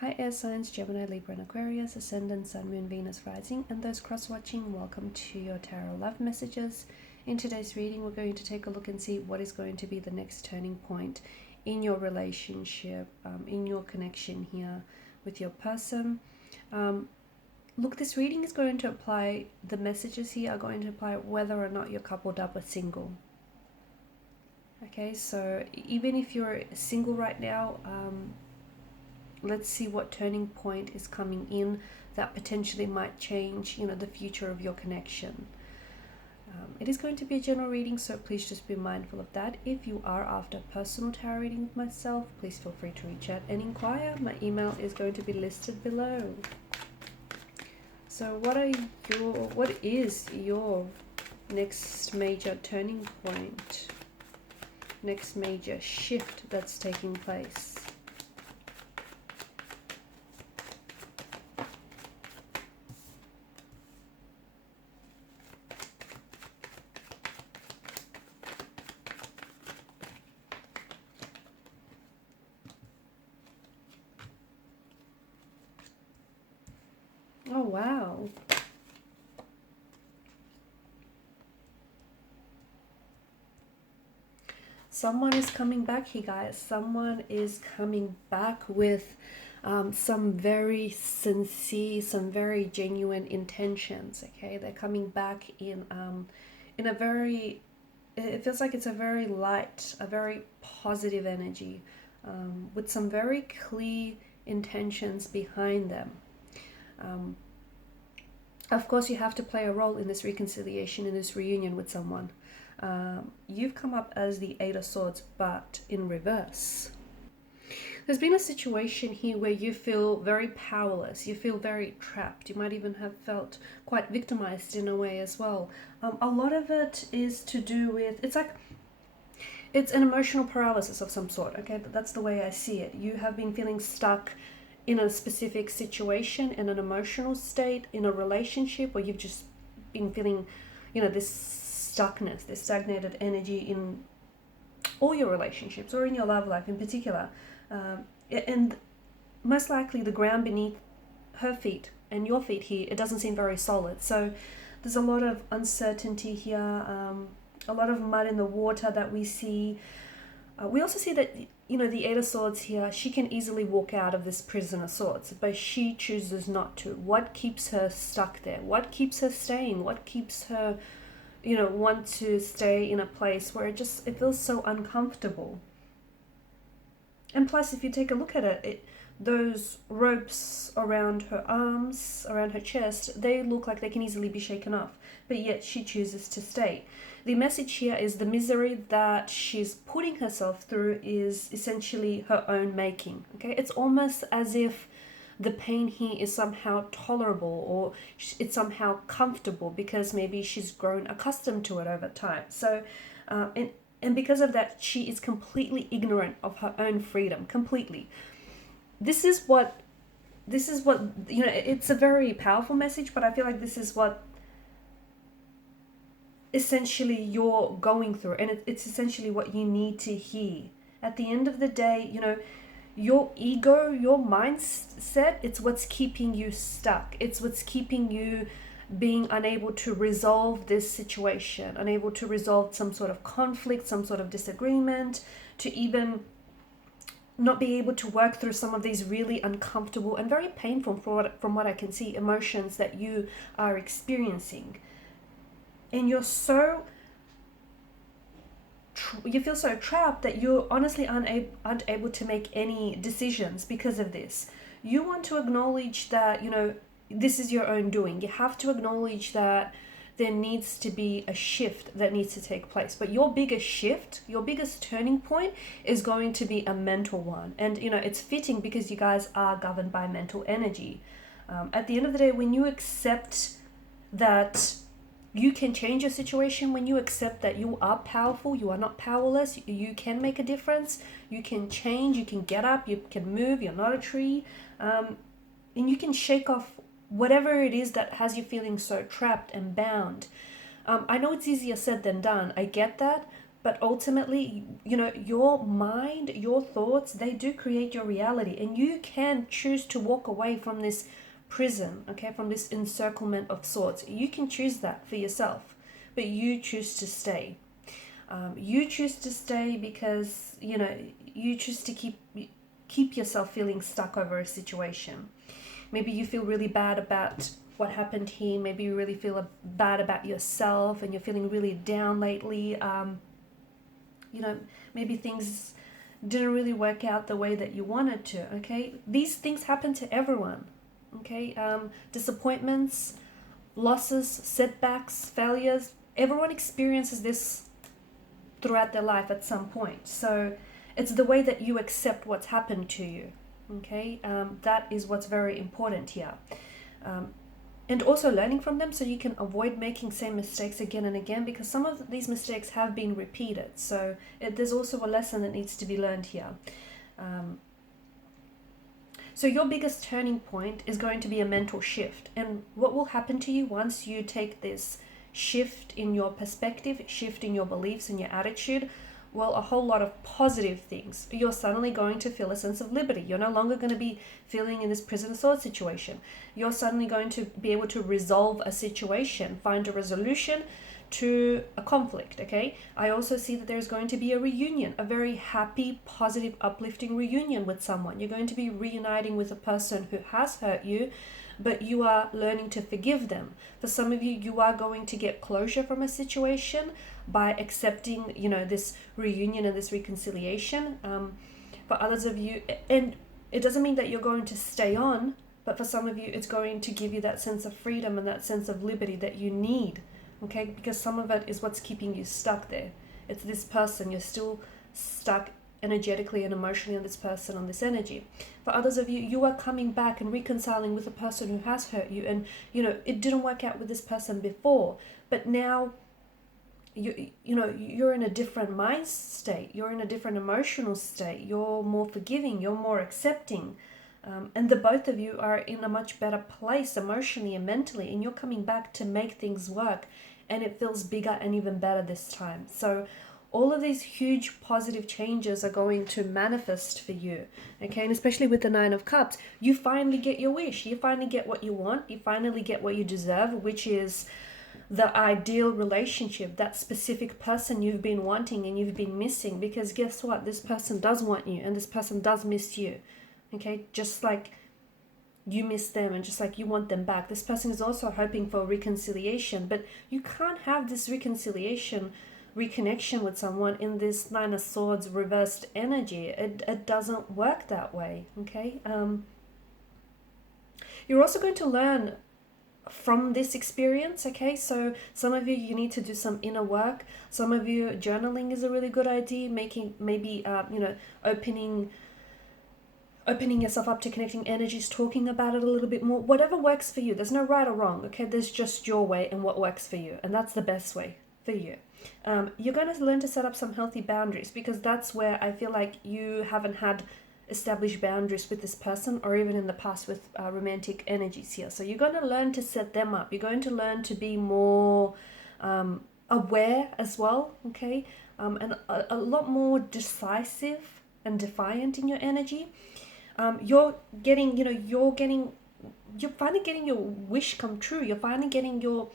Hi air signs, Gemini, Libra and Aquarius, Ascendant, Sun, Moon, Venus, Rising, and those cross-watching, welcome to your Tarot Love Messages. In today's reading, we're going to take a look and see what is going to be the next turning point in your relationship, in your connection here with your person. Look, this reading is going to apply, the messages here are going to apply whether or not you're coupled up or single. Okay, so even if you're single right now, let's see what turning point is coming in that potentially might change, the future of your connection. It is going to be a general reading, so please just be mindful of that. If you are after a personal tarot reading with myself, please feel free to reach out and inquire. My email is going to be listed below. So what is your next major turning point? Next major shift that's taking place? Oh, wow. Someone is coming back here, guys. Someone is coming back with some very sincere, some very genuine intentions, okay? They're coming back in a very, it feels like it's a very light, a very positive energy with some very clear intentions behind them. Of course, you have to play a role in this reconciliation, in this reunion with someone. You've come up as the Eight of Swords, but in reverse. There's been a situation here where you feel very powerless. You feel very trapped. You might even have felt quite victimized in a way as well. A lot of it is to do with, it's an emotional paralysis of some sort, okay? That's the way I see it. You have been feeling stuck in a specific situation, in an emotional state, in a relationship, or you've just been feeling, this stuckness, this stagnated energy in all your relationships or in your love life in particular. And most likely the ground beneath her feet and your feet here, it doesn't seem very solid. So there's a lot of uncertainty here, a lot of mud in the water that we see. We also see that, the Eight of Swords here, she can easily walk out of this prison of swords, but she chooses not to. What keeps her stuck there? What keeps her staying? What keeps her, want to stay in a place where it feels so uncomfortable? And plus, if you take a look at it, those ropes around her arms, around her chest, they look like they can easily be shaken off, but yet she chooses to stay. The message here is the misery that she's putting herself through is essentially her own making, okay? It's almost as if the pain here is somehow tolerable or it's somehow comfortable because maybe she's grown accustomed to it over time. So, and because of that, she is completely ignorant of her own freedom, completely. This is what, it's a very powerful message, but I feel like this is what essentially you're going through, and it's essentially what you need to hear. At the end of the day, your ego, your mindset, it's what's keeping you stuck. It's what's keeping you being unable to resolve this situation, unable to resolve some sort of conflict, some sort of disagreement, to even not be able to work through some of these really uncomfortable and very painful, from what I can see, emotions that you are experiencing. And you feel so trapped that you honestly aren't able to make any decisions because of this. You want to acknowledge that, this is your own doing. You have to acknowledge that there needs to be a shift that needs to take place. But your biggest shift, your biggest turning point is going to be a mental one. And, it's fitting because you guys are governed by mental energy. At the end of the day, when you accept that you can change your situation, when you accept that you are powerful, you are not powerless, you can make a difference, you can change, you can get up, you can move, you're not a tree, and you can shake off whatever it is that has you feeling so trapped and bound. I know it's easier said than done, I get that, But ultimately, your mind, your thoughts, they do create your reality, and you can choose to walk away from this prison, okay, from this encirclement of sorts. You can choose that for yourself, but you choose to stay. You choose to stay because, you choose to keep yourself feeling stuck over a situation. Maybe you feel really bad about what happened here. Maybe you really feel bad about yourself and you're feeling really down lately. Maybe things didn't really work out the way that you wanted to, okay? These things happen to everyone, okay? Disappointments, losses, setbacks, failures, everyone experiences this throughout their life at some point. So it's the way that you accept what's happened to you, okay? That is what's very important here. And also learning from them so you can avoid making same mistakes again and again, because some of these mistakes have been repeated. So there's also a lesson that needs to be learned here. So your biggest turning point is going to be a mental shift. And what will happen to you once you take this shift in your perspective, shift in your beliefs and your attitude? Well, a whole lot of positive things. You're suddenly going to feel a sense of liberty. You're no longer going to be feeling in this prison of sword situation. You're suddenly going to be able to resolve a situation, find a resolution to a conflict, okay? I also see that there's going to be a reunion, a very happy, positive, uplifting reunion with someone. You're going to be reuniting with a person who has hurt you, but you are learning to forgive them. For some of you, you are going to get closure from a situation by accepting, this reunion and this reconciliation. For others of you, and it doesn't mean that you're going to stay on, but for some of you, it's going to give you that sense of freedom and that sense of liberty that you need, okay? Because some of it is what's keeping you stuck there. It's this person, you're still stuck energetically and emotionally on this person, on this energy. For others of you, you are coming back and reconciling with a person who has hurt you, and it didn't work out with this person before, but now you're in a different mind state, you're in a different emotional state, you're more forgiving, you're more accepting, and the both of you are in a much better place emotionally and mentally, and you're coming back to make things work, and it feels bigger and even better this time. So all of these huge positive changes are going to manifest for you, okay? And especially with the Nine of Cups, you finally get your wish, you finally get what you want, you finally get what you deserve, which is the ideal relationship, that specific person you've been wanting and you've been missing. Because guess what? This person does want you and this person does miss you, okay? Just like you miss them and just like you want them back, this person is also hoping for reconciliation. But you can't have this reconciliation, reconnection with someone in this Nine of Swords reversed energy. It doesn't work that way, okay? You're also going to learn from this experience, okay? So some of you need to do some inner work. Some of you, journaling is a really good idea. Opening yourself up to connecting energies, talking about it a little bit more. Whatever works for you. There's no right or wrong, okay? There's just your way and what works for you, and that's the best way for you. You're going to learn to set up some healthy boundaries, because that's where I feel like you haven't had established boundaries with this person, or even in the past with romantic energies here. So you're going to learn to set them up. You're going to learn to be more aware as well, okay? And a lot more decisive and defiant in your energy. You're finally getting your wish come true. You're finally getting your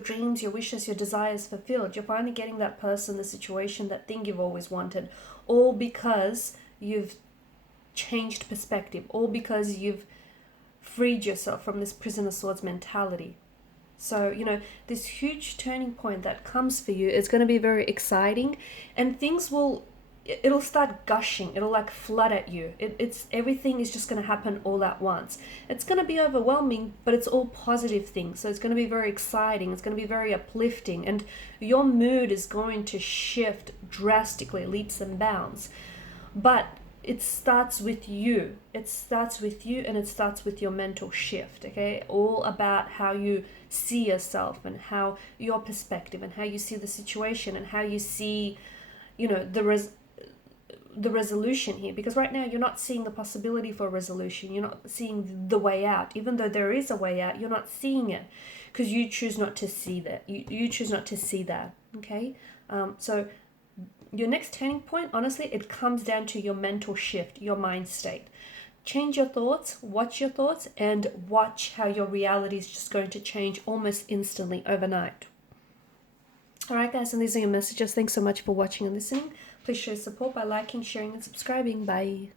dreams, your wishes, your desires fulfilled. You're finally getting that person, the situation, that thing you've always wanted, all because you've changed perspective, all because you've freed yourself from this prison of swords mentality. So this huge turning point that comes for you is going to be very exciting, and it'll start gushing. It'll like flood at you. Everything is just going to happen all at once. It's going to be overwhelming, but it's all positive things. So it's going to be very exciting. It's going to be very uplifting, and your mood is going to shift drastically, leaps and bounds. But it starts with you. It starts with you, and it starts with your mental shift, okay? All about how you see yourself, and how your perspective, and how you see the situation, and how you see, the resolution here. Because right now you're not seeing the possibility for a resolution. You're not seeing the way out. Even though there is a way out, you're not seeing it because you choose not to see that. You choose not to see that, okay? So Your next turning point, honestly, it comes down to your mental shift, your mind state. Change your thoughts, watch your thoughts, and watch how your reality is just going to change almost instantly overnight. Alright guys, and these are your messages. Thanks so much for watching and listening. Please show support by liking, sharing, and subscribing. Bye.